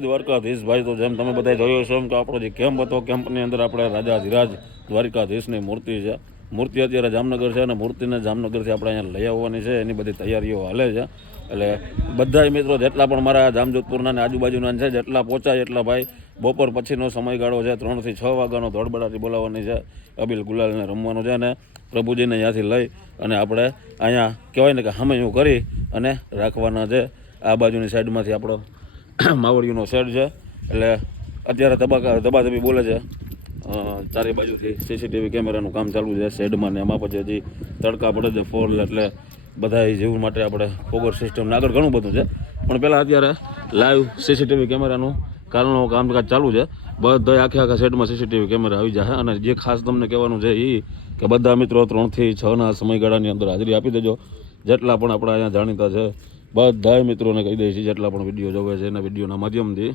દ્વારકાધીશ ભાઈ, તો જેમ તમે બધા જોયો છો એમ કે આપણો જે કેમ્પ હતો, કેમ્પની અંદર આપણે રાજા ધીરાજ દ્વારકાધીશની મૂર્તિ છે. મૂર્તિ અત્યારે જામનગર છે અને મૂર્તિને જામનગરથી આપણે અહીંયા લઈ આવવાની છે, એની બધી તૈયારીઓ હાલે છે. એટલે બધા મિત્રો જેટલા પણ મારા જામજોધપુરના ને આજુબાજુના છે, જેટલા પહોંચાય એટલા ભાઈ, બપોર પછીનો સમયગાળો છે, 3 થી 6 વાગ્યાનો ધોળબડાટી બોલાવવાની છે, અબીલ ગુલાલને રમવાનું છે અને પ્રભુજીને ત્યાંથી લઈ અને આપણે અહીંયા કહેવાય ને કે હમૈયું કરી અને રાખવાના છે. આ બાજુની સાઈડમાંથી આપણો માવડીનો શેડ છે. એટલે અત્યારે ધબાધબી બોલે છે, ચારે બાજુથી સીસીટીવી કેમેરાનું કામ ચાલુ છે શેડમાં ને એમાં. પછી હજી તડકા પડે છે ફોર, એટલે બધા જીવ માટે આપણે ફોગર સિસ્ટમ આગળ ઘણું બધું છે. પણ પહેલાં અત્યારે લાઈવ સીસીટીવી કેમેરાનું કાલનું કામકાજ ચાલુ છે. બધા આખા શેડમાં સીસીટીવી કેમેરા આવી જાય. અને જે ખાસ તમને કહેવાનું છે એ કે બધા મિત્રો 3 થી 6ના સમયગાળાની અંદર હાજરી આપી દેજો. જેટલા પણ આપણા અહીંયા જાણીતા છે બધા મિત્રોને કહી દઈએ છીએ, જેટલા પણ વિડીયો જોવે છે એના વિડીયોના માધ્યમથી.